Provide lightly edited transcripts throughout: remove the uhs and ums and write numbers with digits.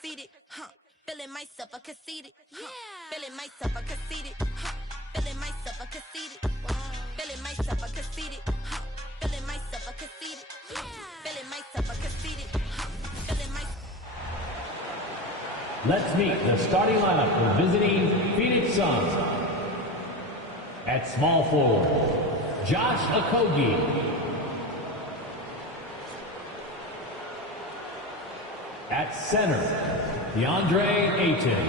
conceited, feeling myself a conceited, feeling myself a conceited, feeling myself a conceited, feeling myself a conceited, feeling myself a conceited, feeling myself a conceited, feeling myself. Let's meet the starting lineup for visiting Phoenix Suns. At small forward, Josh Okogie. At center, DeAndre Ayton.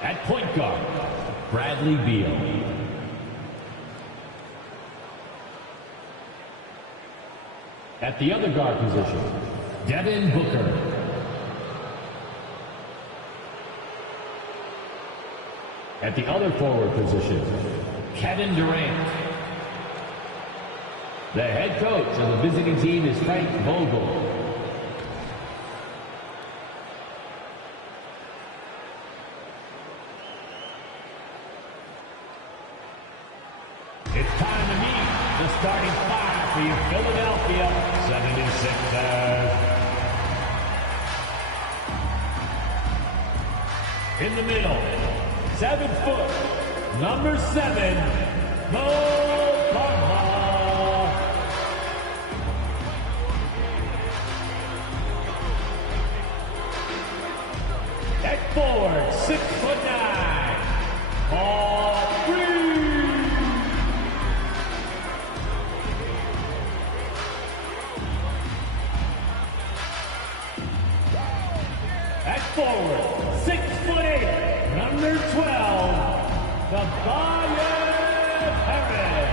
At point guard, Bradley Beal. At the other guard position, Devin Booker. At the other forward position, Kevin Durant. The head coach of the visiting team is Frank Vogel. It's time to meet the starting five for your Philadelphia 76ers. In the middle, 7 foot, number 7, Mo Bamba. At forward, 6'9", Paul Reed. At forward, 6'8", number 12, Tobias Harris.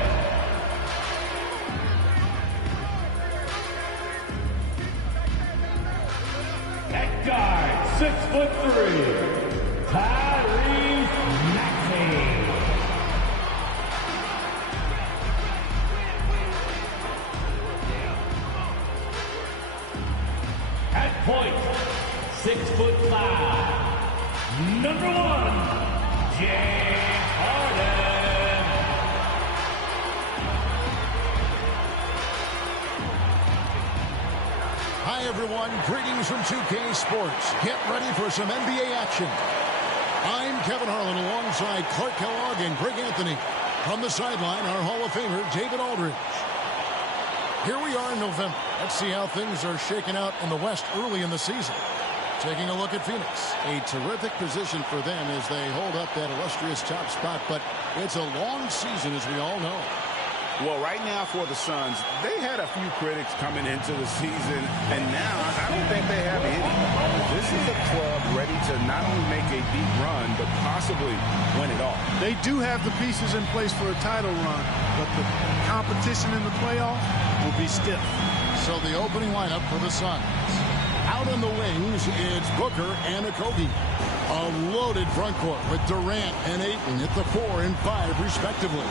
At guard, 6'3", Tyrese Maxey. At point, 6'5", number 1, James Harden. Hi, everyone. Greetings from 2K Sports. Get ready for some NBA action. I'm Kevin Harlan alongside Clark Kellogg and Greg Anthony. From the sideline, our Hall of Famer, David Aldridge. Here we are in November. Let's see how things are shaking out in the West early in the season. Taking a look at Phoenix. A terrific position for them as they hold up that illustrious top spot, but it's a long season, as we all know. Well, right now for the Suns, they had a few critics coming into the season, and now I don't think they have any. This is a club ready to not only make a deep run, but possibly win it all. They do have the pieces in place for a title run, but the competition in the playoffs will be stiff. So the opening lineup for the Suns. Out on the wings, it's Booker and Okogie. A loaded front court with Durant and Ayton at the 4 and 5, respectively.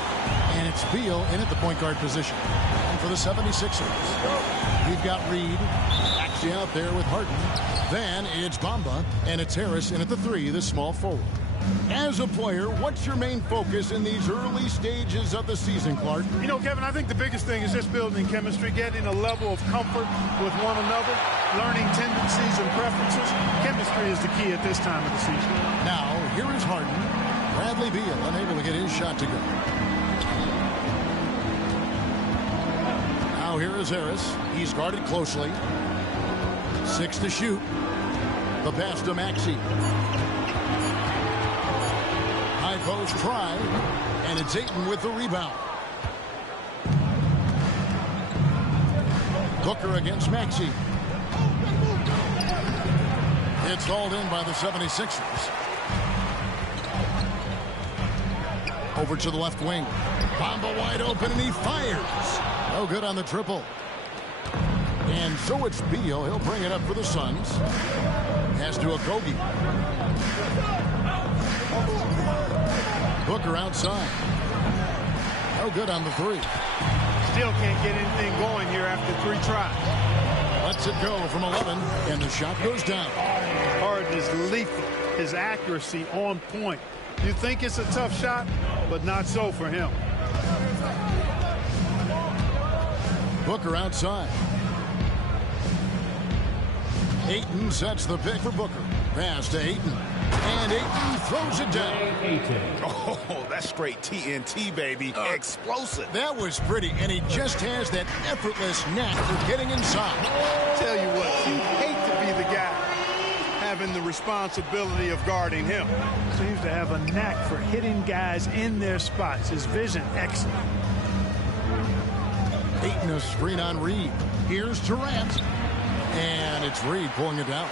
And it's Beal in at the point guard position. And for the 76ers, we've got Reed actually out there with Harden. Then it's Bamba, and it's Harris in at the 3, the small forward. As a player, what's your main focus in these early stages of the season, Clark? You know, Kevin, I think the biggest thing is just building chemistry, getting a level of comfort with one another, learning tendencies and preferences. Chemistry is the key at this time of the season. Now, here is Harden. Bradley Beal unable to get his shot to go. Now here is Harris. He's guarded closely. 6 to shoot. The pass to Maxey. High post try, and it's Ayton with the rebound. Booker against Maxey. It's hauled in by the 76ers. Over to the left wing. Bamba wide open, and he fires. No good on the triple. And so it's Beal. He'll bring it up for the Suns. Has to Okogie. Booker outside. No good on the 3. Still can't get anything going here after 3 tries. Lets it go from 11, and the shot goes down. Harden is lethal. His accuracy on point. You think it's a tough shot, but not so for him. Booker outside. Ayton sets the pick for Booker. Pass to Ayton. And Ayton throws it down. Oh, that's straight TNT, baby. Explosive. That was pretty, and he just has that effortless knack for getting inside. Tell you what, you hate to be the guy having the responsibility of guarding him. Seems to have a knack for hitting guys in their spots. His vision, excellent. Ayton a screen on Reed. Here's Durant. And it's Reed pulling it down.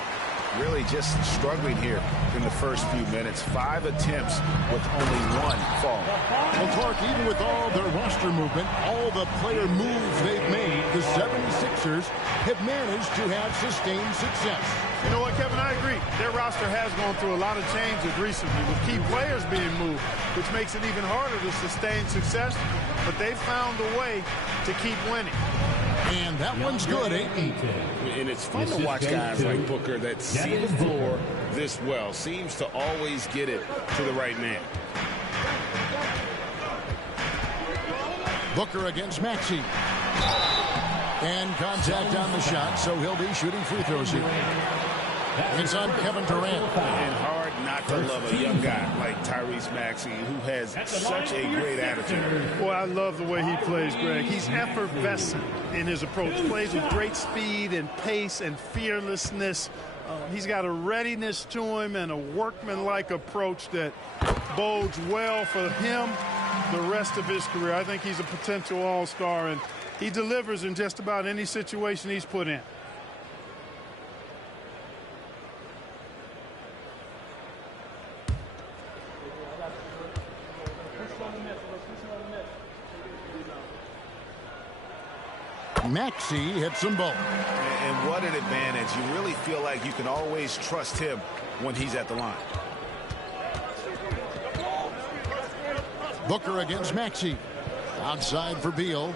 Really just struggling here in the first few minutes. 5 attempts with only 1 fall. Well, Clark, even with all their roster movement, all the player moves they've made, the 76ers have managed to have sustained success. You know what, Kevin? I agree. Their roster has gone through a lot of changes recently with key players being moved, which makes it even harder to sustain success. But they've found a way to keep winning. And that one's good, Ayton. And it's fun to watch guys like Booker that see the floor this well. Seems to always get it to the right man. Booker against Maxey. And contact on the shot, so he'll be shooting free throws here. It's on Kevin Durant. And hard not to love a young guy like Tyrese Maxey, who has such a great attitude. Boy, I love the way he plays, Greg. He's effervescent in his approach. Plays with great speed and pace and fearlessness. He's got a readiness to him and a workmanlike approach that bodes well for him the rest of his career. I think he's a potential all-star, and he delivers in just about any situation he's put in. Maxey hits them both. And what an advantage. You really feel like you can always trust him when he's at the line. Booker against Maxey. Outside for Beal.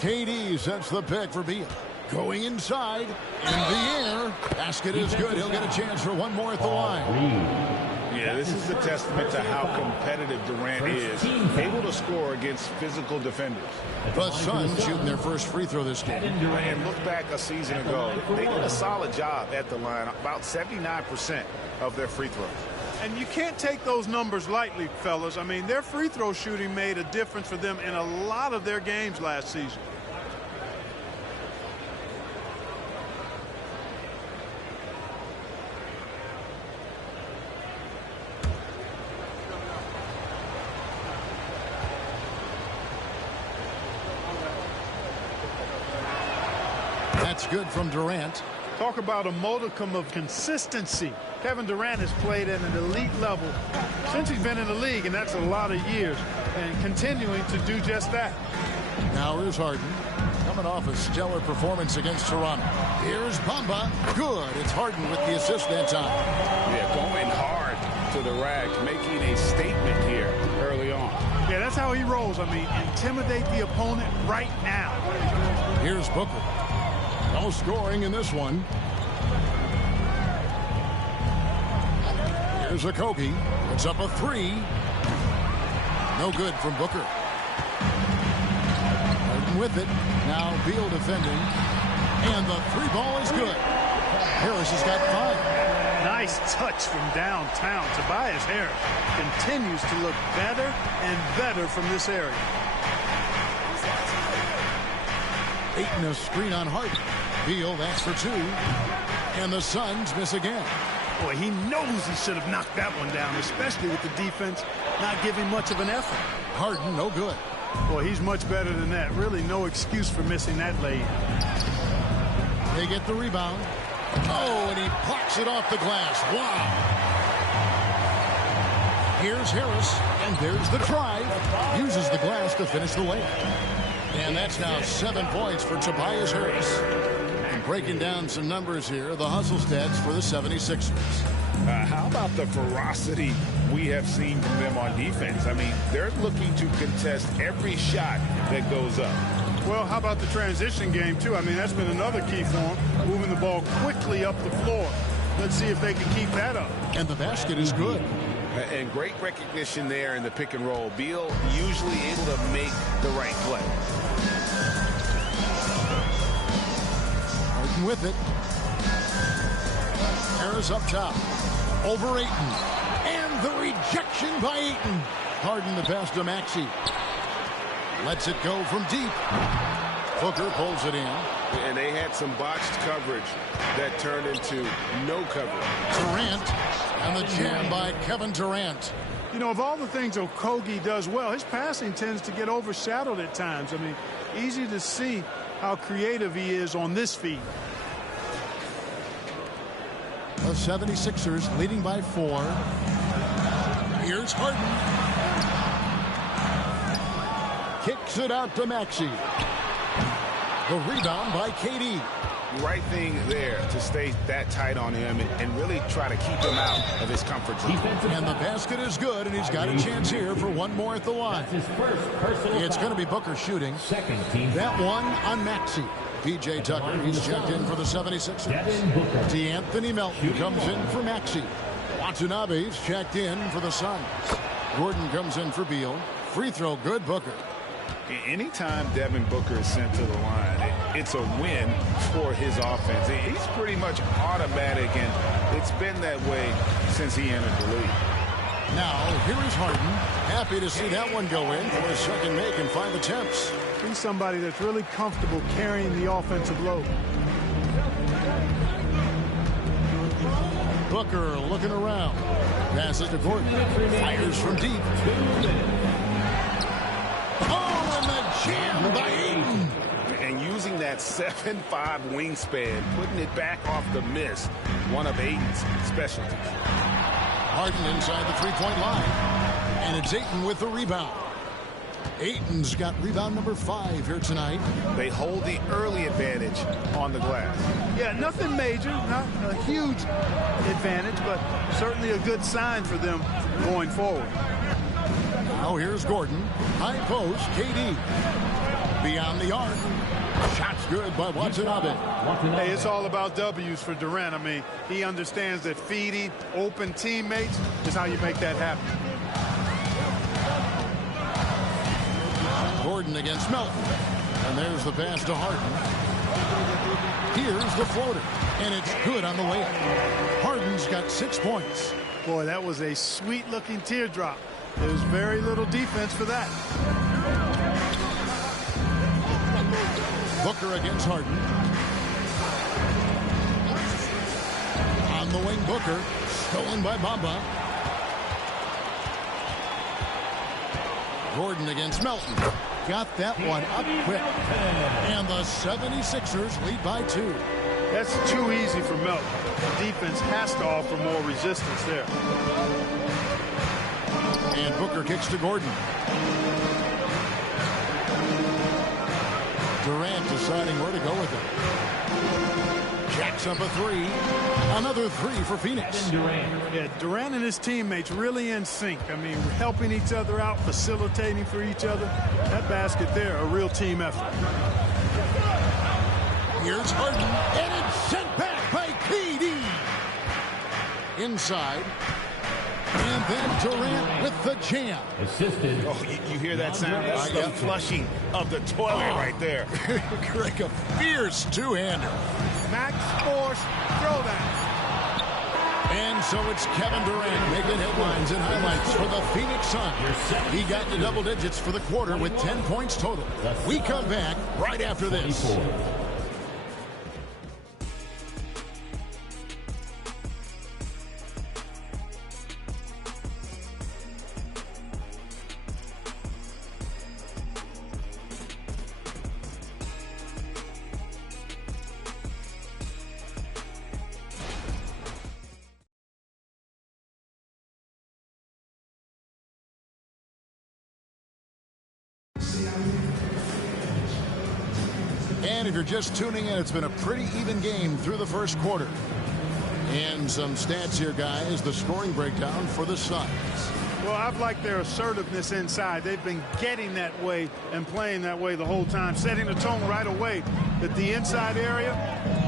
KD sets the pick for Beal. Going inside. In the air. Basket is good. He'll get a chance for one more at the line. Yeah, this is a testament to how competitive Durant is. Able to score against physical defenders. The Suns shooting their first free throw this game. And look back a season ago. They did a solid job at the line. About 79% of their free throws. And you can't take those numbers lightly, fellas. I mean, their free throw shooting made a difference for them in a lot of their games last season. That's good from Durant. Talk about a modicum of consistency. Kevin Durant has played at an elite level since he's been in the league, and that's a lot of years, and continuing to do just that. Now here's Harden, coming off a stellar performance against Toronto. Here's Bamba. Good. It's Harden with the assist that time. Yeah, going hard to the rack, making a statement here early on. Yeah, that's how he rolls. I mean, intimidate the opponent right now. Here's Booker. No scoring in this one. Here's Okogie. It's up a 3. No good from Booker. Harden with it. Now Beal defending. And the 3 ball is good. Harris has got 5. Nice touch from downtown. Tobias Harris continues to look better and better from this area. Ayton a screen on Harden. Beal, that's for 2. And the Suns miss again. Boy, he knows he should have knocked that one down, especially with the defense not giving much of an effort. Harden, no good. Boy, he's much better than that. Really no excuse for missing that lay-in. They get the rebound. Oh, and he blocks it off the glass. Wow. Here's Harris, and there's the drive. Uses the glass to finish the layup. And that's now 7 points for Tobias Harris. And breaking down some numbers here, the hustle stats for the 76ers. How about the ferocity we have seen from them on defense? I mean, they're looking to contest every shot that goes up. Well, how about the transition game, too? I mean, that's been another key for them, moving the ball quickly up the floor. Let's see if they can keep that up. And the basket is good. And great recognition there in the pick and roll. Beal usually able to make the right play. Harden with it. Harris up top. Over Ayton. And the rejection by Ayton. Harden the pass to Maxey. Lets it go from deep. Booker pulls it in. And they had some botched coverage that turned into no coverage. Durant. And the jam by Kevin Durant. You know, of all the things Okogie does well, his passing tends to get overshadowed at times. I mean, easy to see how creative he is on this feed. The 76ers leading by 4. Here's Harden. Kicks it out to Maxey. The rebound by KD. Right thing there to stay that tight on him and really try to keep him out of his comfort zone. And the basket is good, and he's got a chance here for one more at the line. It's going to be Booker shooting. Second team. That one on Maxey. P.J. Tucker, he's checked in for the 76ers. D'Anthony Melton comes in for Maxey. Watanabe's checked in for the Suns. Gordon comes in for Beal. Free throw good, Booker. Anytime Devin Booker is sent to the line, it's a win for his offense. He's pretty much automatic, and it's been that way since he entered the league. Now, here is Harden. Happy to see that one go in for his second make and 5 attempts. He's somebody that's really comfortable carrying the offensive load. Booker looking around. Passes to Gordon. Fires from deep. Oh, and the jam by Ayton. And using that 7'5" wingspan, putting it back off the miss, one of Ayton's specialties. Harden inside the three-point line. And it's Ayton with the rebound. Ayton's got rebound number 5 here tonight. They hold the early advantage on the glass. Yeah, nothing major, not a huge advantage, but certainly a good sign for them going forward. Now here's Gordon. High post, KD. Beyond the arc. Shot's good by Watanabe. Hey, it's all about W's for Durant. I mean, he understands that feeding open teammates is how you make that happen. Gordon against Melton. And there's the pass to Harden. Here's the floater. And it's good on the way up. Harden's got 6 points. Boy, that was a sweet-looking teardrop. There's very little defense for that. Booker against Harden. On the wing, Booker. Stolen by Bamba. Gordon against Melton. Got that one up quick. And the 76ers lead by 2. That's too easy for Melton. The defense has to offer more resistance there. And Booker kicks to Gordon. Durant deciding where to go with it. Jacks up a 3. Another 3 for Phoenix. Yeah, Durant and his teammates really in sync. I mean, helping each other out, facilitating for each other. That basket there, a real team effort. Here's Harden, and it's sent back by KD. Inside. And then Durant with the jam. Assisted. Oh, you hear that sound? That's the flushing of the toilet right there. Greg, a fierce two-hander. Max Force throwdown. And so it's Kevin Durant making headlines and highlights for the Phoenix Suns. He got to double digits for the quarter with 10 points total. We come back right after this. And if you're just tuning in, it's been a pretty even game through the first quarter. And some stats here, guys, the scoring breakdown for the Suns. Well, I've liked their assertiveness inside. They've been getting that way and playing that way the whole time, setting the tone right away that the inside area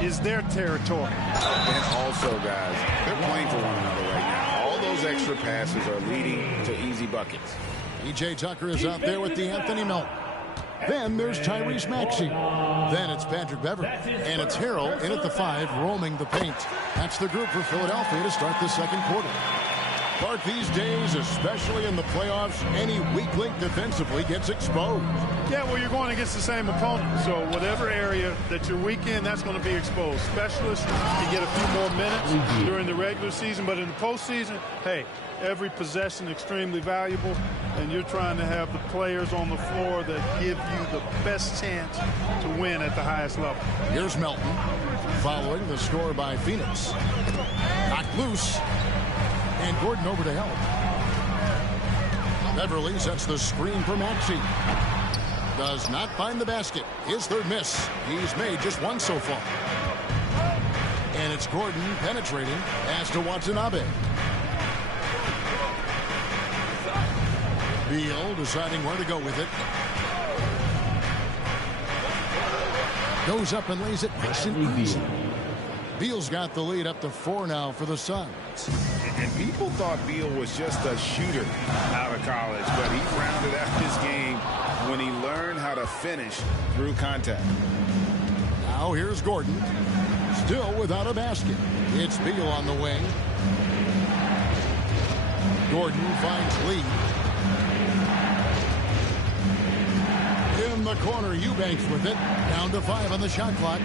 is their territory. And also, guys, they're playing for one another right now. All those extra passes are leading to easy buckets. P.J. Tucker is out there with D'Anthony Melton. Then there's Tyrese Maxey. Then it's Patrick Beverley. And it's Harrell in at the 5, roaming the paint. That's the group for Philadelphia to start the second quarter. Clark, these days, especially in the playoffs, any weak link defensively gets exposed. Yeah, well, you're going against the same opponent. So whatever area that you're weak in, that's going to be exposed. Specialists can get a few more minutes during the regular season, but in the postseason, hey, every possession extremely valuable, and you're trying to have the players on the floor that give you the best chance to win at the highest level. Here's Melton, following the score by Phoenix. Knocked loose. And Gordon over to help. Beverley sets the screen for Maxey. Does not find the basket. His third miss. He's made just one so far. And it's Gordon penetrating. Pass to Watanabe. Beal deciding where to go with it. Goes up and lays it nice and easy. Beal's got the lead up to 4 now for the Suns. And people thought Beal was just a shooter out of college, but he rounded out his game when he learned how to finish through contact. Now here's Gordon, still without a basket. It's Beal on the wing. Gordon finds Lee. In the corner, Eubanks with it. Down to 5 on the shot clock.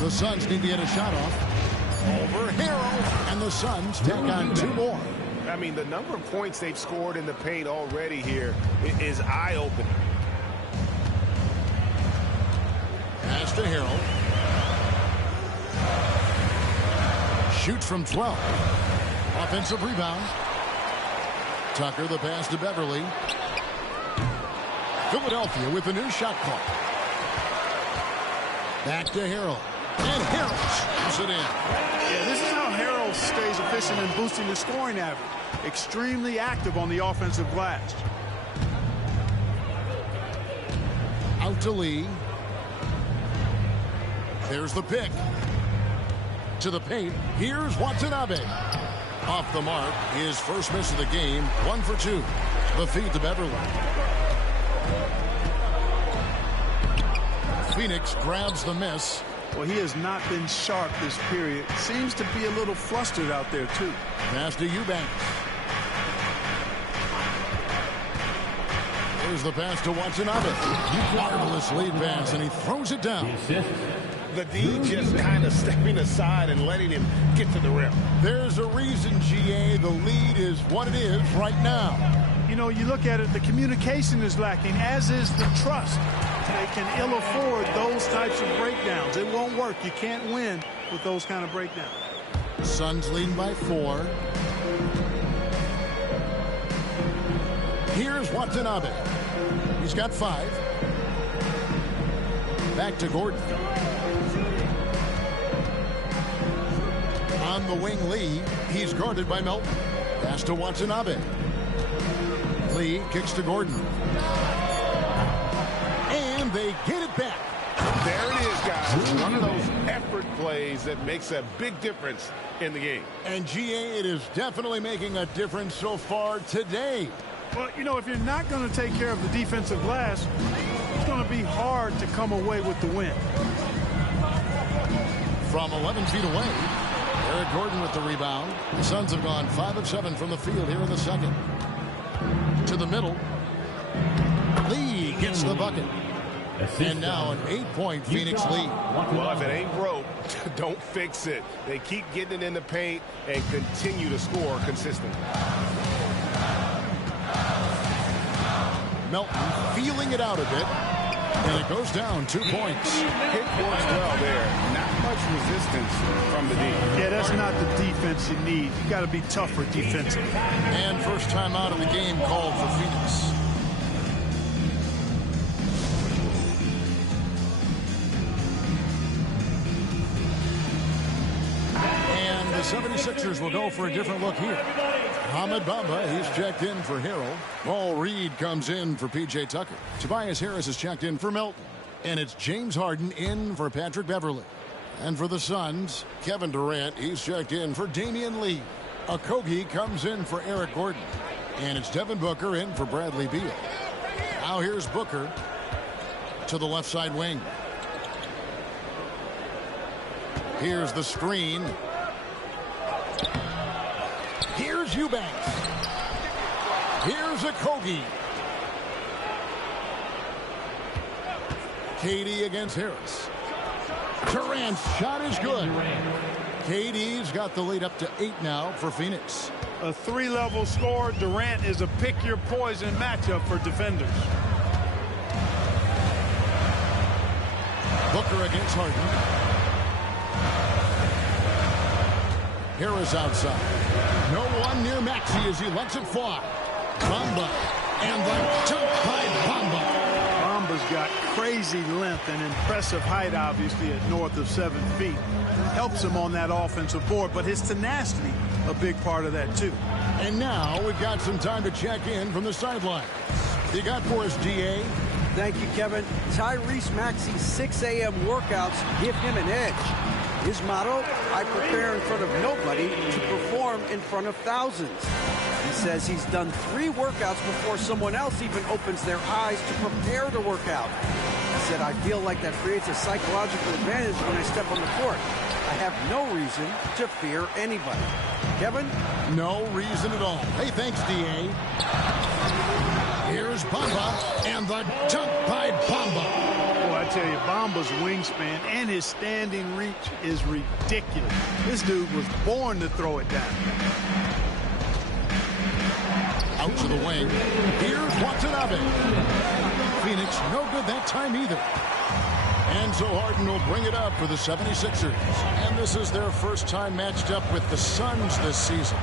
The Suns need to get a shot off. Over Harrell, and the Suns take on 2 more. I mean, the number of points they've scored in the paint already here is eye-opening. Pass to Harrell. Shoots from 12. Offensive rebound. Tucker, the pass to Beverley. Philadelphia with a new shot clock. Back to Harrell. And Harrell shoots it in. Yeah, this is how Harrell stays efficient in boosting the scoring average. Extremely active on the offensive glass. Out to Lee. There's the pick. To the paint. Here's Watanabe. Off the mark. His first miss of the game. 1 for 2. The feed to Beverley. Phoenix grabs the miss. Well, he has not been sharp this period. Seems to be a little flustered out there, too. Pass to Eubanks. There's the pass to Watanabe. Marvelous lead pass, and he throws it down. The D just kind of stepping aside and letting him get to the rim. There's a reason, GA, the lead is what it is right now. You know, you look at it, the communication is lacking, as is the trust. They can ill afford those types of breakdowns. It won't work. You can't win with those kind of breakdowns. Suns leading by 4. Here's Watanabe. He's got 5. Back to Gordon. On the wing, Lee. He's guarded by Melton. Pass to Watanabe. Lee kicks to Gordon. And they get it back. There it is, guys. One of those effort plays that makes a big difference in the game. And GA, it is definitely making a difference so far today. Well, you know, if you're not going to take care of the defensive glass, it's going to be hard to come away with the win. From 11 feet away, Eric Gordon with the rebound. The Suns have gone 5 of 7 from the field here in the second. To the middle. Lee gets the bucket. And now an 8-point Phoenix lead. Well, if it ain't broke, don't fix it. They keep getting it in the paint and continue to score consistently. Melton feeling it out a bit. And it goes down 2 points. Hit works well there. Not much resistance from the D. Yeah, that's not the defense you need. You got to be tougher defensively. And first time out of the game called for Phoenix. And the 76ers will go for a different look here. Ahmed Bamba, he's checked in for Harrell. Paul Reed comes in for P.J. Tucker. Tobias Harris is checked in for Melton. And it's James Harden in for Patrick Beverley. And for the Suns, Kevin Durant, he's checked in for Damian Lee. Okogie comes in for Eric Gordon. And it's Devin Booker in for Bradley Beal. Now here's Booker to the left side wing. Here's the screen. Here's Eubanks. Here's Okogie. KD against Harris. Durant's shot is good. KD's got the lead up to 8 now for Phoenix. A 3-level score. Durant is a pick-your-poison matchup for defenders. Booker against Harden. Harris outside. No one near Maxey as he lets it fly. Bamba. And the jump by Bamba. Bamba's got crazy length and impressive height, obviously, at north of 7 feet. Helps him on that offensive board, but his tenacity, a big part of that, too. And now we've got some time to check in from the sideline. You got for us, GA? Thank you, Kevin. Tyrese Maxey's 6 a.m. workouts give him an edge. His motto, I prepare in front of nobody to perform in front of thousands. He says he's done 3 workouts before someone else even opens their eyes to prepare to work out. He said, I feel like that creates a psychological advantage when I step on the court. I have no reason to fear anybody. Kevin? No reason at all. Hey, thanks, D.A. Here's Bamba, and the dunk by Bamba. Well, I tell you, Bamba's wingspan and his standing reach is ridiculous. This dude was born to throw it down. Out to the wing. Here's Watanabe. Phoenix, no good that time either. And so Harden will bring it up for the 76ers. And this is their first time matched up with the Suns this season.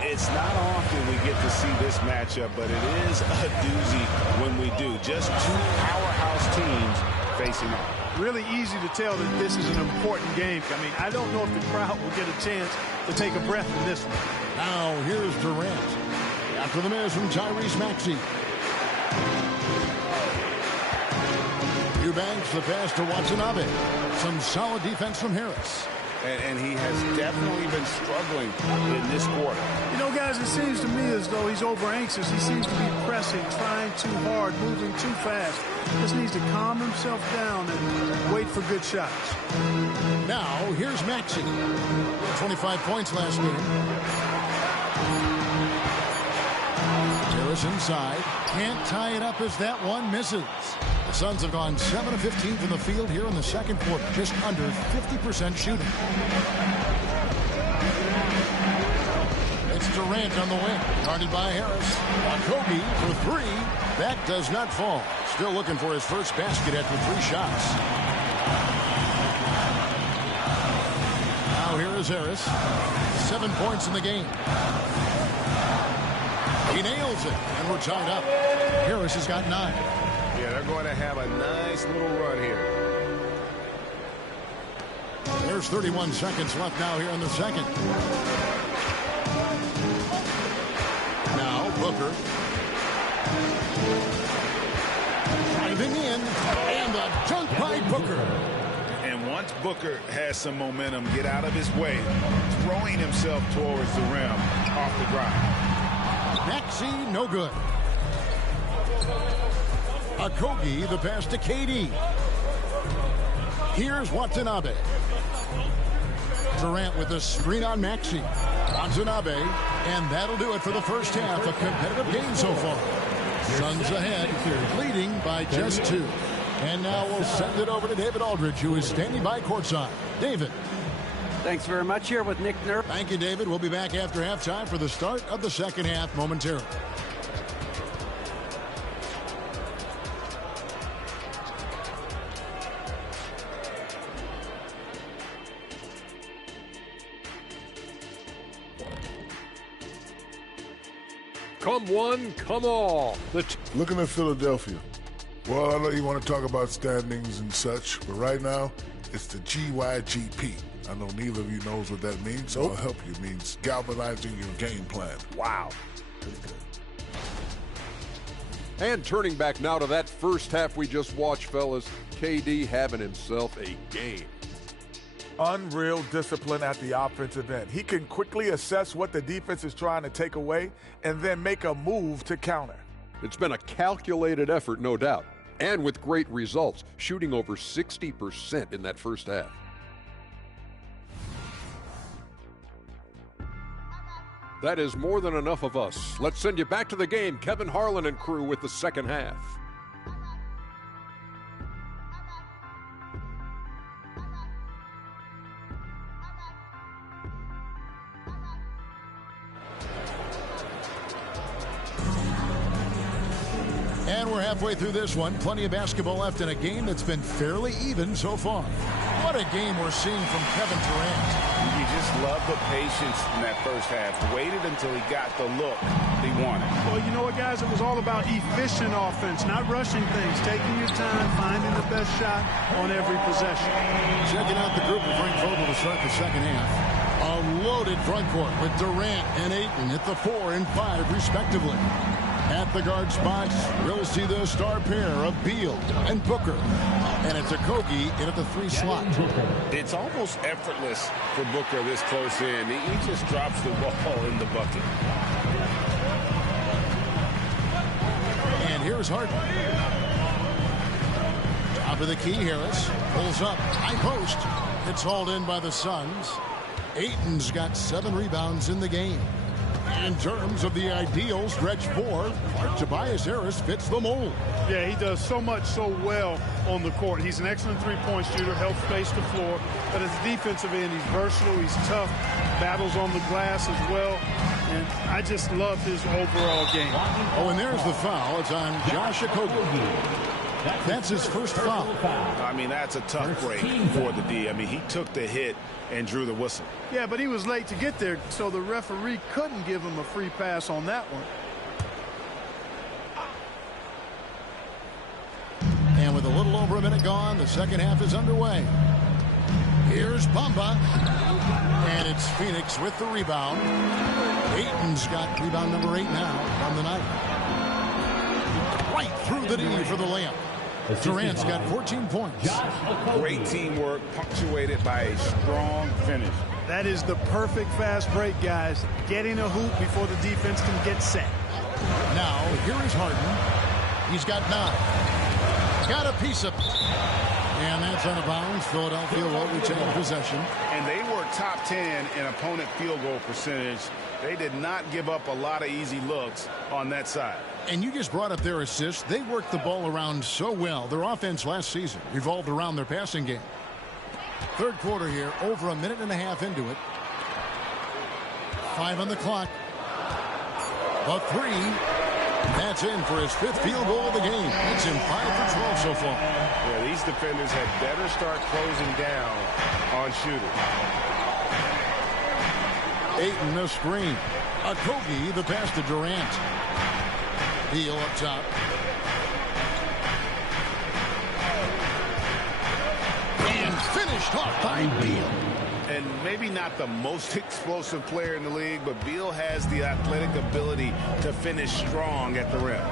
It's not often we get to see this matchup, but it is a doozy when we do. Just 2 powerhouse teams facing off. Really easy to tell that this is an important game. I mean, I don't know if the crowd will get a chance to take a breath in this one. Now here's Durant. After the miss from Tyrese Maxey. Eubanks, the pass to Watanabe. Some solid defense from Harris. And he has definitely been struggling in this quarter. You know, guys, it seems to me as though he's over-anxious. He seems to be pressing, trying too hard, moving too fast. Just needs to calm himself down and wait for good shots. Now, here's Maxey. 25 points last game. Harris inside. Can't tie it up as that one misses. The Suns have gone 7 of 15 from the field here in the second quarter, just under 50% shooting. It's Durant on the wing, guarded by Harris. Okogie for 3. That does not fall. Still looking for his first basket after 3 shots. Now here is Harris. 7 points in the game. He nails it, and we're tied up. Harris has got 9. Yeah, they're going to have a nice little run here. There's 31 seconds left now here in the second. Now Booker. Driving in, and a dunk by Booker. And once Booker has some momentum, get out of his way, throwing himself towards the rim off the drive. Maxey, no good. Okogie, the pass to KD. Here's Watanabe. Durant with the screen on Maxey. Watanabe, and that'll do it for the first half. A competitive game so far. Suns ahead, leading by just 2. And now we'll send it over to David Aldridge, who is standing by courtside. David. Thanks very much. Here with Nick Nurse. Thank you, David. We'll be back after halftime for the start of the second half momentarily. Come one, come all. Looking at Philadelphia. Well, I know you want to talk about standings and such, but right now, it's the GYGP. I know neither of you knows what that means, so I'll help you. It means galvanizing your game plan. Wow. And turning back now to that first half we just watched, fellas, KD having himself a game. Unreal discipline at the offensive end. He can quickly assess what the defense is trying to take away and then make a move to counter. It's been a calculated effort, no doubt, and with great results, shooting over 60% in that first half. That is more than enough of us. Let's send you back to the game, Kevin Harlan and crew, with the second half. And we're halfway through this one. Plenty of basketball left in a game that's been fairly even so far. What a game we're seeing from Kevin Durant. You just love the patience in that first half. Waited until he got the look he wanted. Well, you know what, guys? It was all about efficient offense, not rushing things, taking your time, finding the best shot on every possession. Checking out the group of Frank Vogel to start the second half. A loaded front court with Durant and Ayton at the 4 and 5, respectively. At the guard spots, we'll see the star pair of Beal and Booker. And it's Okogie in at the 3 slot. It's almost effortless for Booker this close in. He just drops the ball in the bucket. And here's Harden. Top of the key, Harris. Pulls up. High post. It's hauled in by the Suns. Ayton's got 7 rebounds in the game. In terms of the ideal stretch 4, Tobias Harris fits the mold. Yeah, he does so much so well on the court. He's an excellent three-point shooter, helps space the floor. But at the defensive end, he's versatile, he's tough, battles on the glass as well. And I just love his overall game. Oh, and there's the foul. It's on Josh Okogie. That's his first foul. I mean, that's a tough break for the D. I mean, he took the hit and drew the whistle. Yeah, but he was late to get there, so the referee couldn't give him a free pass on that one. And with a little over a minute gone, the second half is underway. Here's Bamba. And it's Phoenix with the rebound. Ayton's got rebound number 8 now on the night. Right through the D for the layup. Durant's got 14 points. Great teamwork, punctuated by a strong finish. That is the perfect fast break, guys. Getting a hoop before the defense can get set. Now, here is Harden. He's got 9. Got a piece of it. And that's out of bounds. Philadelphia will retain possession. And they were top 10 in opponent field goal percentage. They did not give up a lot of easy looks on that side. And you just brought up their assists. They worked the ball around so well. Their offense last season revolved around their passing game. Third quarter here, over a minute and a half into it. 5 on the clock. A 3. That's in for his 5th field goal of the game. It's him 5 for 12 so far. Yeah, these defenders had better start closing down on shooters. Ayton the screen. Okogie the pass to Durant. Beal up top. And finished off by Beal. And maybe not the most explosive player in the league, but Beal has the athletic ability to finish strong at the rim.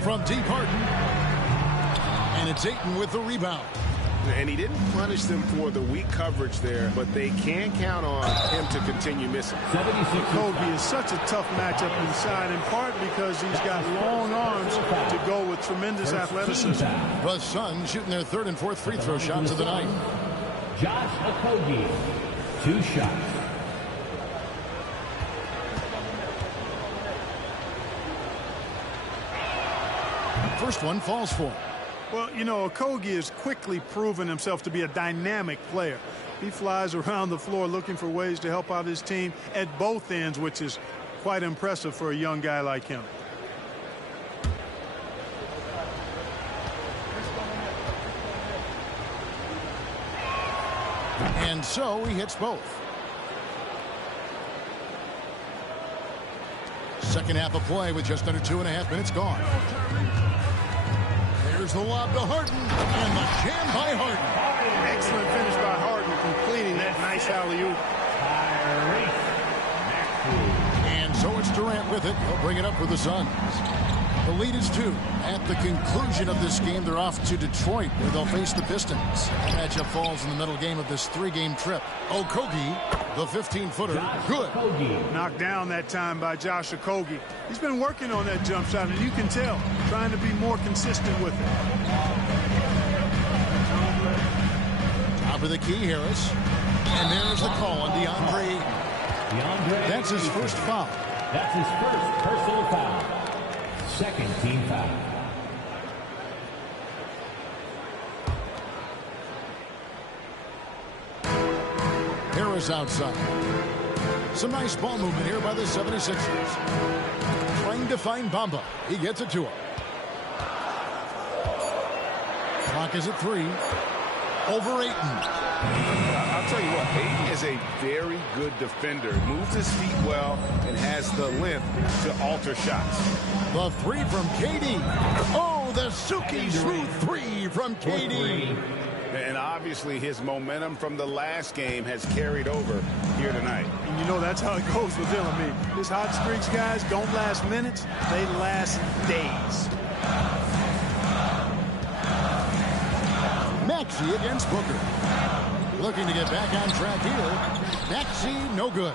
From deep Harden. And it's Ayton with the rebound. And he didn't punish them for the weak coverage there, but they can count on him to continue missing. Kobe is such a tough matchup inside, in part because he's got long arms to go with tremendous athleticism. The Suns shooting their 3rd and 4th free throw shots of the night. Josh Okogie, 2 shots. First one falls for him. Well, you know, Okogie has quickly proven himself to be a dynamic player. He flies around the floor looking for ways to help out his team at both ends, which is quite impressive for a young guy like him. And so he hits both. Second half of play with just under 2.5 minutes gone. There's the lob to Harden, and the jam by Harden. Excellent finish by Harden, completing that nice alley-oop. And So it's Durant with it. He'll bring it up for the Suns. The lead is 2. At the conclusion of this game, they're off to Detroit, where they'll face the Pistons. The matchup falls in the middle game of this 3-game trip. Okogie, the 15-footer, good. Knocked down that time by Josh Okogie. He's been working on that jump shot, and you can tell, trying to be more consistent with it. Top of the key, Harris. And there's the call on DeAndre. That's his first foul. That's his first personal foul. Second team foul. Harris outside. Some nice ball movement here by the 76ers. Trying to find Bamba. He gets it to him. Clock is at 3. Over Ayton. I'll tell you what, Ayton is a very good defender. Moves his feet well and has the length to alter shots. The 3 from KD. Oh, the silky smooth 3 from KD. And obviously his momentum from the last game has carried over here tonight. And you know that's how it goes with him. I mean, his hot streaks, guys, don't last minutes. They last days. Maxey against Booker. Looking to get back on track here. Maxey, no good.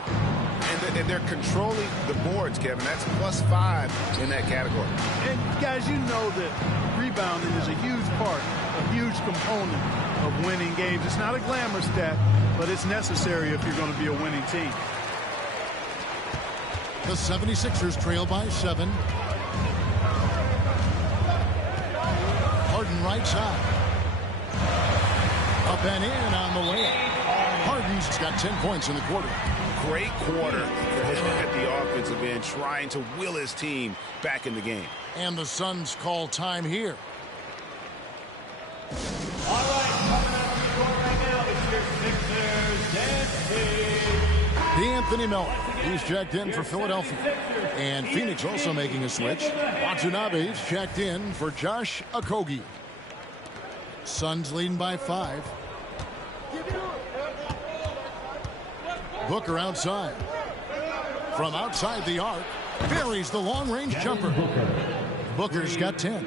And they're controlling the boards, Kevin. That's +5 in that category. And, guys, you know that rebounding is a huge part, a huge component of winning games. It's not a glamour stat, but it's necessary if you're going to be a winning team. The 76ers trail by 7. Harden right side. Up and in on the way. Harden's got 10 points in the quarter. Great quarter for him at the offensive end, trying to will his team back in the game. And the Suns call time here. All right, coming out of the court right now, it's your Sixers, D'Anthony Melton. He's checked in for Philadelphia. And Phoenix also making a switch. Watanabe's checked in for Josh Okogie. Suns leading by 5. Booker outside. From outside the arc, buries the long-range jumper. Booker's got 10.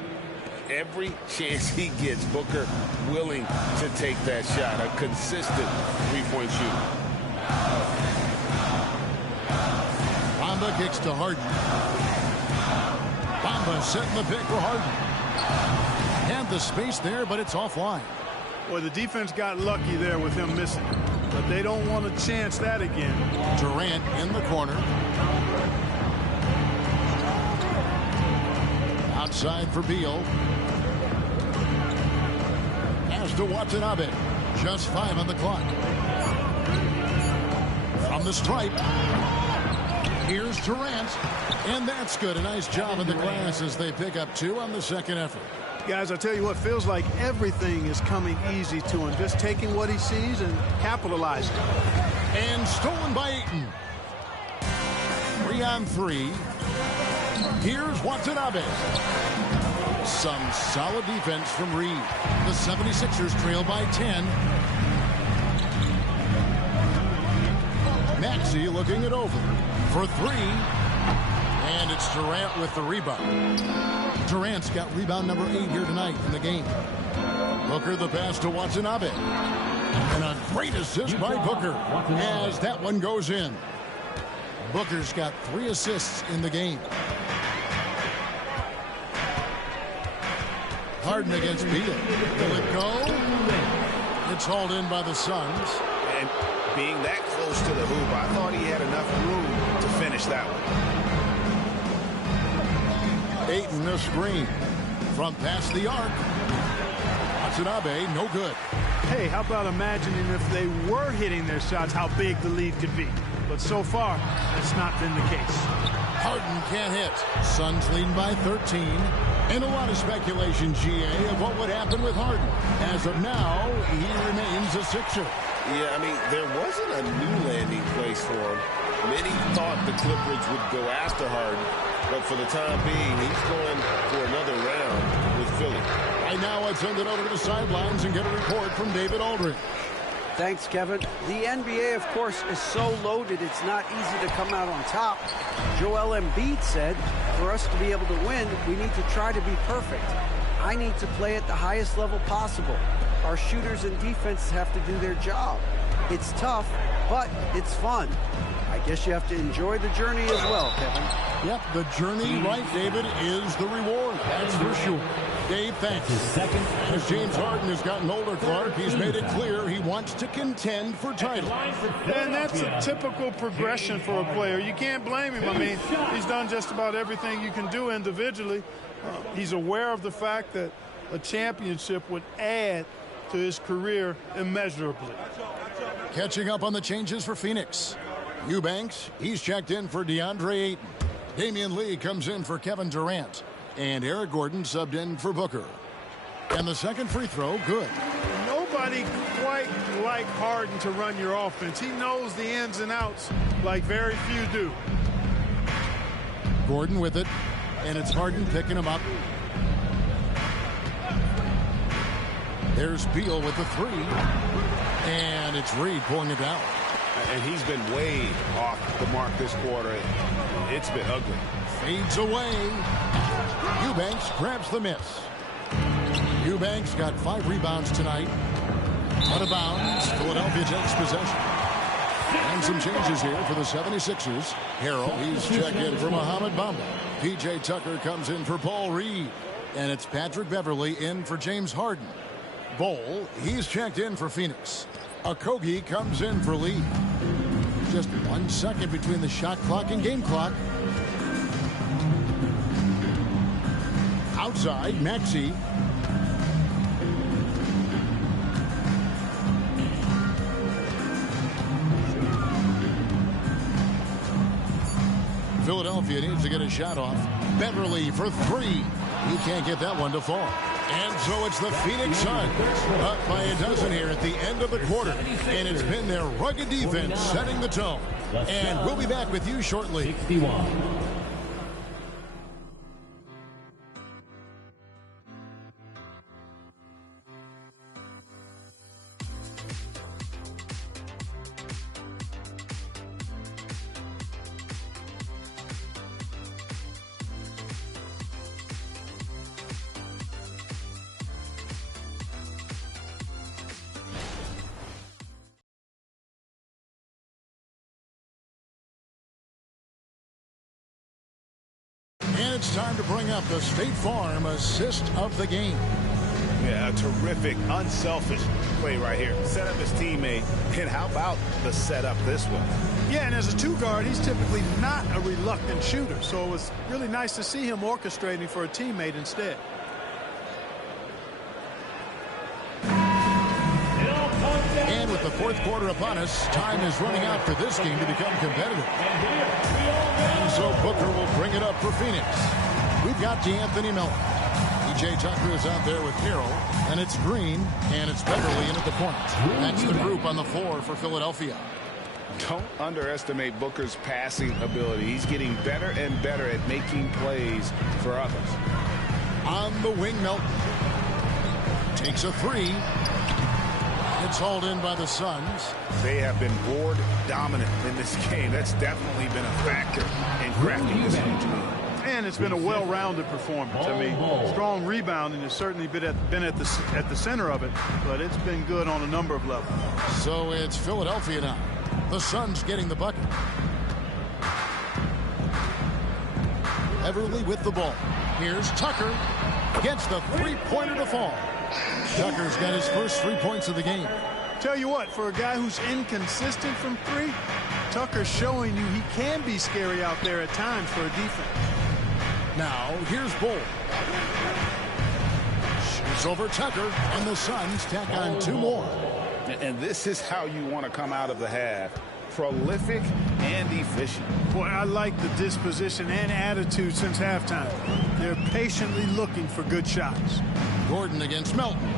Every chance he gets, Booker willing to take that shot. A consistent three-point shooter. Bamba kicks to Harden. Bamba setting the pick for Harden. Had the space there, but it's offline. Well, the defense got lucky there with him missing. But they don't want to chance that again. Durant in the corner. Outside for Beal. As to Watanabe. Just 5 on the clock. From the stripe. Here's Durant. And that's good. A nice job in the glass as they pick up 2 on the second effort. Guys, I tell you what, feels like everything is coming easy to him. Just taking what he sees and capitalizing. And stolen by Ayton. 3 on 3. Here's Watanabe. Some solid defense from Reed. The 76ers trail by 10. Maxey looking it over for 3. And it's Durant with the rebound. Durant's got rebound number 8 here tonight in the game. Booker the pass to Watanabe. And a great assist by Booker as that one goes in. Booker's got 3 assists in the game. Harden against Beal. Will it go? It's hauled in by the Suns. And being that close to the hoop, I thought he had enough room to finish that one. Ayton the screen from past the arc. Watanabe, no good. Hey, how about imagining if they were hitting their shots, how big the lead could be. But so far, that's not been the case. Harden can't hit. Suns leading by 13. And a lot of speculation, GA, of what would happen with Harden. As of now, he remains a Sixer. Yeah, I mean, there wasn't a new landing place for him. Many thought the Clippers would go after Harden, but for the time being, he's going for another round with Philly. Right now, let's send it over to the sidelines and get a report from David Aldridge. Thanks, Kevin. The NBA, of course, is so loaded, it's not easy to come out on top. Joel Embiid said, for us to be able to win, we need to try to be perfect. I need to play at the highest level possible. Our shooters and defense have to do their job. It's tough, but it's fun. I guess you have to enjoy the journey as well, Kevin. Yep, the journey, right, David, is the reward. That's for sure. Dave, thanks. As James Harden has gotten older, Clark, he's made it clear he wants to contend for titles. And that's a typical progression for a player. You can't blame him. I mean, he's done just about everything you can do individually. He's aware of the fact that a championship would add to his career immeasurably. Catching up on the changes for Phoenix. Eubanks, he's checked in for DeAndre Ayton. Damian Lee comes in for Kevin Durant. And Eric Gordon subbed in for Booker. And the second free throw, good. Nobody quite like Harden to run your offense. He knows the ins and outs like very few do. Gordon with it. And it's Harden picking him up. There's Beal with the three. And it's Reed pulling it down. And he's been way off the mark this quarter. It's been ugly. Fades away. Eubanks grabs the miss. Eubanks got 5 rebounds tonight. Out of bounds. Philadelphia takes possession. And some changes here for the 76ers. Harrell, he's checked in for Mohamed Bamba. P.J. Tucker comes in for Paul Reed. And it's Patrick Beverley in for James Harden. Bol, he's checked in for Phoenix. Okogie comes in for Lee. Just 1 second between the shot clock and game clock. Outside, Maxey. Philadelphia needs to get a shot off. Beverley for 3. He can't get that one to fall. And so it's the Phoenix Suns up by a dozen here at the end of the quarter. And it's been their rugged defense setting the tone. And we'll be back with you shortly. 61. And it's time to bring up the State Farm assist of the game. Yeah, a terrific, unselfish play right here. Set up his teammate, and how about the setup this way? Yeah, and as a two-guard, he's typically not a reluctant shooter, so it was really nice to see him orchestrating for a teammate instead. And with the fourth quarter upon us, time is running out for this game to become competitive. And so Booker will bring it up for Phoenix. We've got DeAnthony Melton. P.J. Tucker is out there with Harrell, and it's Green, and it's Beverly in at the point. That's the group on the floor for Philadelphia. Don't underestimate Booker's passing ability. He's getting better and better at making plays for others. On the wing, Melton takes a 3. It's hauled in by the Suns. They have been board dominant in this game. That's definitely been a factor in crafting this game. And it's been a well-rounded performance. I mean, strong rebounding has certainly been at the center of it, but it's been good on a number of levels. So it's Philadelphia now. The Suns getting the bucket. Everly with the ball. Here's Tucker. Gets the three-pointer to fall. Tucker's got his first 3 points of the game. Tell you what, for a guy who's inconsistent from 3, Tucker's showing you he can be scary out there at times for a defense. Now, here's Bol. Shoots over Tucker, and the Suns tack on 2 more. And this is how you want to come out of the half. Prolific and efficient. Boy, I like the disposition and attitude since halftime. They're patiently looking for good shots. Gordon against Melton.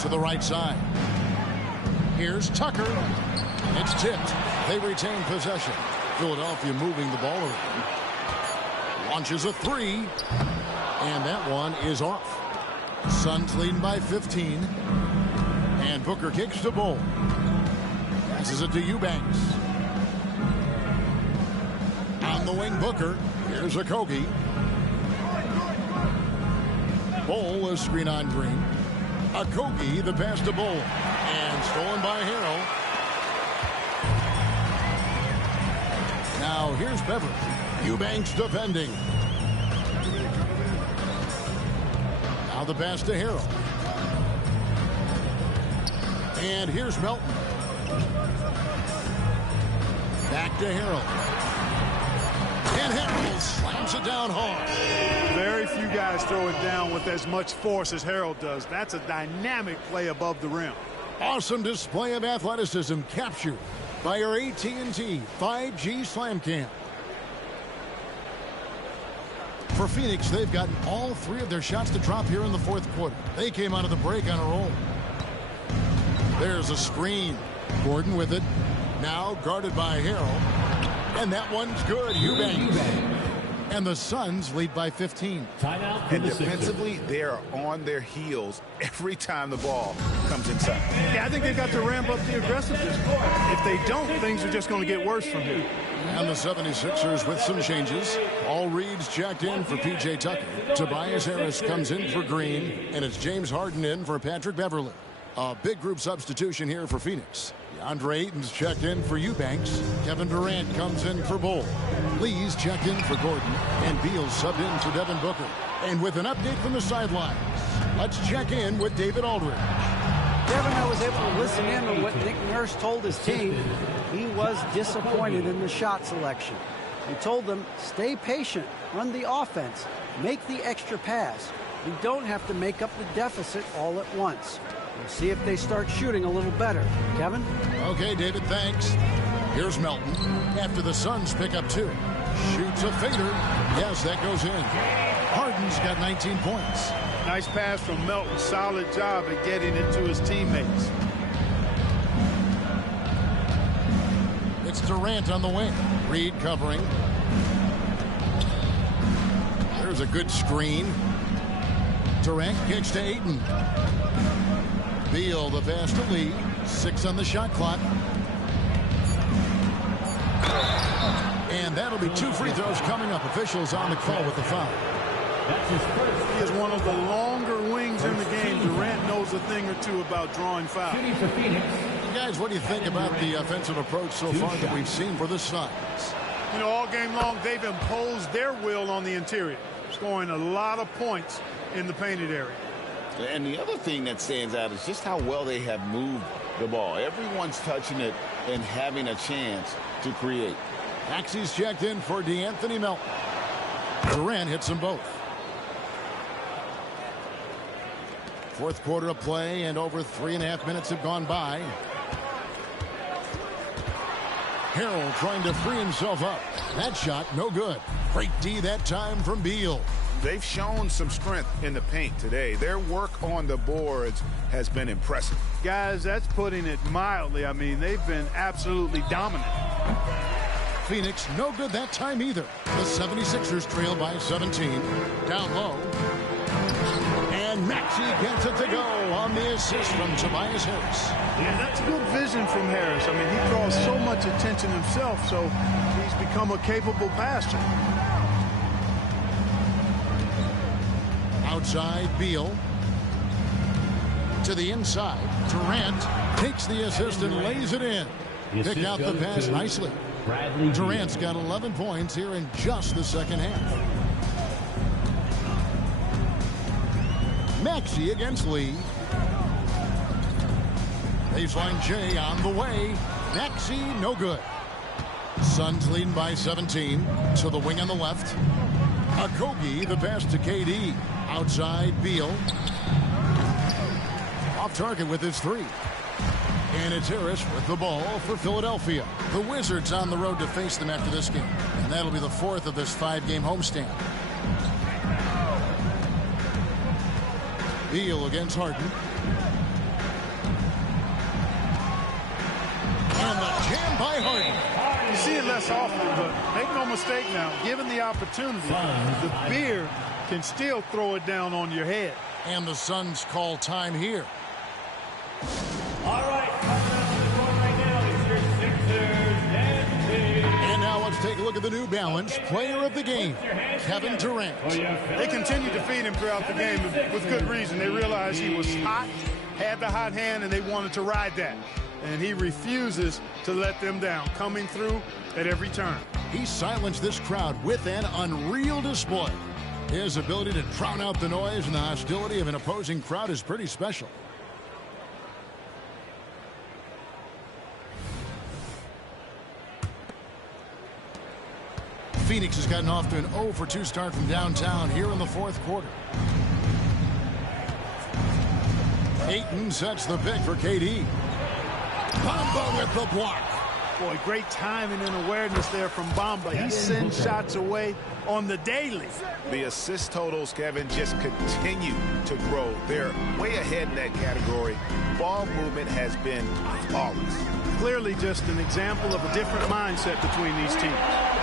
To the right side. Here's Tucker. It's tipped. They retain possession. Philadelphia moving the ball around. Launches a 3. And that one is off. Suns leading by 15. And Booker kicks to Bull. Passes it to Eubanks. On the wing, Booker. Here's Okogie. Bull, a screen on Green. Okogie, the pass to Bull. And stolen by Harrell. Now here's Beverly. Eubanks defending. Now the pass to Harrell. And here's Melton. Back to Harrell. And Harrell slams it down hard. Very few guys throw it down with as much force as Harrell does. That's a dynamic play above the rim. Awesome display of athleticism captured by our AT&T 5G Slam Cam. For Phoenix, they've gotten all three of their shots to drop here in the fourth quarter. They came out of the break on a roll. There's a screen. Gordon with it. Now guarded by Harrell. And that one's good. Eubanks. And the Suns lead by 15. Timeout. And defensively, they are on their heels every time the ball comes inside. Yeah, I think they've got to ramp up the aggressiveness. If they don't, things are just going to get worse from here. And the 76ers with some changes. All Reed's checked in for P.J. Tucker. Tobias Harris comes in for Green. And it's James Harden in for Patrick Beverly. A big group substitution here for Phoenix. DeAndre Ayton's checked in for Eubanks. Kevin Durant comes in for Bull. Lee's checked in for Gordon. And Beal's subbed in for Devin Booker. And with an update from the sidelines, let's check in with David Aldridge. Kevin, I was able to listen in on what Nick Nurse told his team. He was disappointed in the shot selection. He told them, stay patient, run the offense, make the extra pass. You don't have to make up the deficit all at once. We'll see if they start shooting a little better. Kevin? Okay, David, thanks. Here's Melton. After the Suns pick up two. Shoots a fader. Yes, that goes in. Harden's got 19 points. Nice pass from Melton. Solid job at getting it to his teammates. It's Durant on the wing. Reed covering. There's a good screen. Durant kicks to Ayton. Beal the pass to Lee. 6 on the shot clock. And that'll be 2 free throws coming up. Officials on the call with the foul. That's his first. He is one of the longer wings in the game. Durant knows a thing or two about drawing fouls. Shooting for Phoenix. Guys, what do you think about the offensive approach so far that we've seen for the Suns? You know, all game long, they've imposed their will on the interior, scoring a lot of points in the painted area. And the other thing that stands out is just how well they have moved the ball. Everyone's touching it and having a chance to create. Maxey's checked in for DeAnthony Melton. Durant hits them both. Fourth quarter of play, and over 3.5 minutes have gone by. Harrell trying to free himself up. That shot, no good. Great D that time from Beal. They've shown some strength in the paint today. Their work on the boards has been impressive. Guys, that's putting it mildly. I mean, they've been absolutely dominant. Phoenix, no good that time either. The 76ers trail by 17. Down low. And Maxey gets it to go on the assist from Tobias Harris. And that's good vision from Harris. I mean, he draws so much attention himself, so he's become a capable passer. Outside, Beal. To the inside. Durant takes the assist and lays it in. Picked out the pass nicely. Durant's got 11 points here in just the second half. Maxey against Lee. Baseline J on the way. Maxey, no good. Suns leading by 17. To the wing on the left. Okogie, the pass to KD. Outside, Beal. Off target with his 3. And it's Harris with the ball for Philadelphia. The Wizards on the road to face them after this game. And that'll be the 4th of this 5-game homestand. Beal against Harden. And the jam by Harden. You see it less often, but make no mistake now, given the opportunity, the beard can still throw it down on your head. And the Suns call time here. look at the New Balance player of the game, Kevin Durant. They continued to feed him throughout the game with good reason. They realized he was hot, had the hot hand, and they wanted to ride that. And he refuses to let them down, coming through at every turn. He silenced this crowd with an unreal display. His ability to drown out the noise and the hostility of an opposing crowd is pretty special. Phoenix has gotten off to an 0-for-2 start from downtown here in the fourth quarter. Ayton sets the pick for KD. Bamba with the block. Boy, great timing and awareness there from Bamba. He sends shots away on the daily. The assist totals, Kevin, just continue to grow. They're way ahead in that category. Ball movement has been flawless. Clearly just an example of a different mindset between these teams.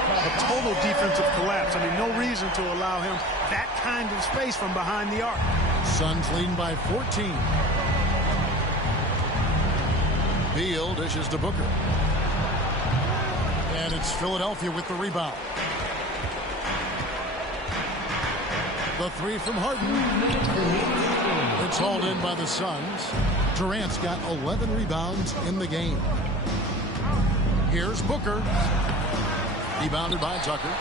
A total defensive collapse. I mean, no reason to allow him that kind of space from behind the arc. Suns leading by 14. Beal dishes to Booker. And it's Philadelphia with the rebound. The three from Harden. It's hauled in by the Suns. Durant's got 11 rebounds in the game. Here's Booker. Rebounded by Tucker.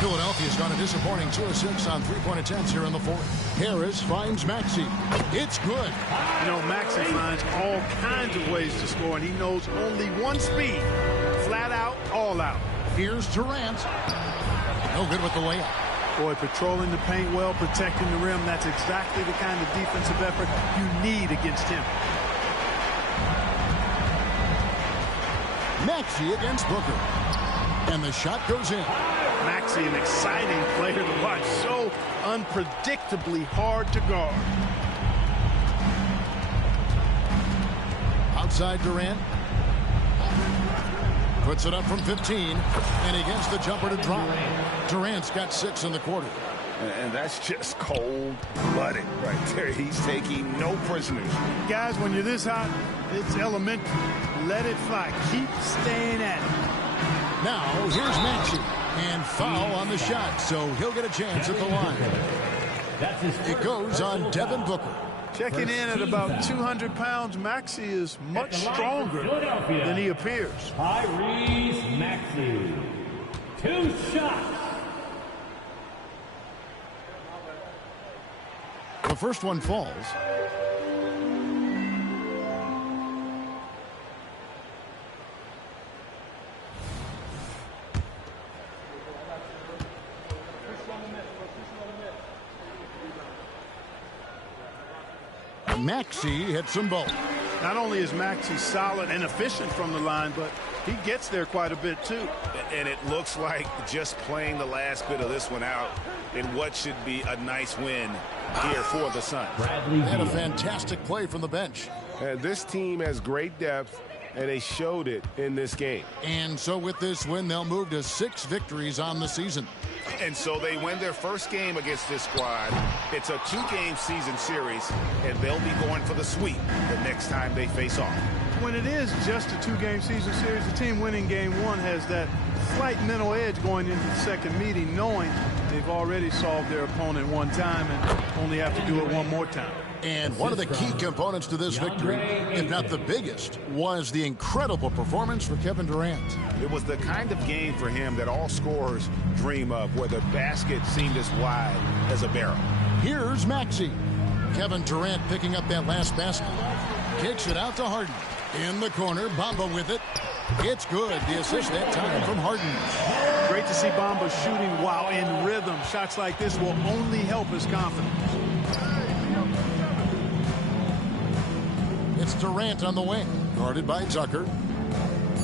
Philadelphia's gone a disappointing 2 of 6 on three-point attempts here in the fourth. Harris finds Maxey. It's good. You know, Maxey finds all kinds of ways to score, and he knows only one speed. Flat out, all out. Here's Durant. No good with the layup. Boy, patrolling the paint well, protecting the rim. That's exactly the kind of defensive effort you need against him. Maxey against Booker. And the shot goes in. Maxey, an exciting player to watch. So unpredictably hard to guard. Outside Durant. Puts it up from 15. And he gets the jumper to drop. Durant's got 6 in the quarter. And that's just cold-blooded right there. He's taking no prisoners. Guys, when you're this hot, it's elementary. Let it fly. Keep staying at it. Now, here's Maxey. And foul on the shot, so he'll get a chance at the line. It goes on Devin Booker. Checking in at about 200 pounds, Maxey is much stronger than he appears. Tyrese Maxey. 2 shots. The first one falls. Maxey hits them both. Not only is Maxey solid and efficient from the line, but he gets there quite a bit too. And it looks like just playing the last bit of this one out in what should be a nice win here for the Suns. And a fantastic play from the bench. This team has great depth, and they showed it in this game. And so with this win, they'll move to 6 victories on the season. And so they win their first game against this squad. It's a 2-game season series, and they'll be going for the sweep the next time they face off. When it is just a 2-game season series, the team winning game 1 has that slight mental edge going into the second meeting, knowing they've already solved their opponent one time and only have to do it one more time. And one of the key components to this victory, if not the biggest, was the incredible performance for Kevin Durant. It was the kind of game for him that all scorers dream of, where the basket seemed as wide as a barrel. Here's Maxey. Kevin Durant picking up that last basket. Kicks it out to Harden. In the corner, Bamba with it. It's good. The assist that time from Harden. Great to see Bamba shooting while in rhythm. Shots like this will only help his confidence. It's Durant on the wing, guarded by Tucker.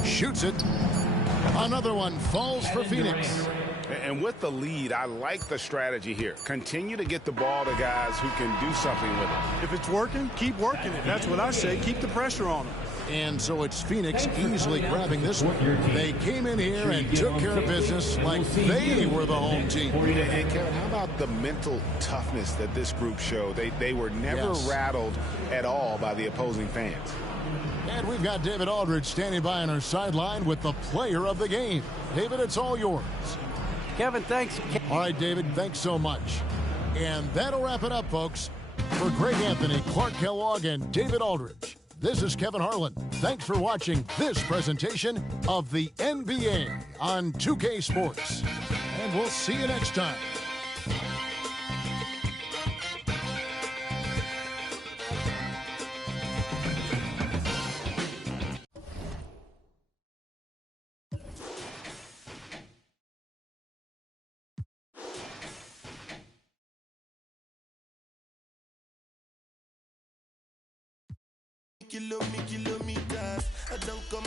Shoots it. Another one falls for Phoenix. And with the lead, I like the strategy here. Continue to get the ball to guys who can do something with it. If it's working, keep working it. That's what I say. Keep the pressure on them. And so it's Phoenix easily grabbing this one. They came in here and took care of business like they were the home team. And Kevin, how about the mental toughness that this group showed? They were never rattled at all by the opposing fans. And we've got David Aldridge standing by on our sideline with the player of the game. David, it's all yours. Kevin, thanks. All right, David, thanks so much. And that'll wrap it up, folks. For Greg Anthony, Clark Kellogg, and David Aldridge, this is Kevin Harlan. Thanks for watching this presentation of the NBA on 2K Sports. And we'll see you next time. Kilometers. I don't come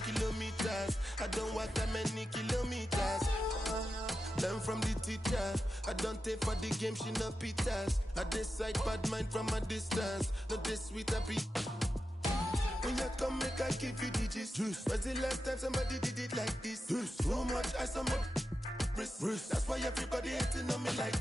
kilometers. I don't walk that many kilometers. Learn from the teacher. I don't take for the game, she no pitas. I decide bad mind from a distance. Not this sweet happy. When you come, make I give you digits. Was the last time somebody did it like this? Too much, I some wrist. That's why everybody hating on me like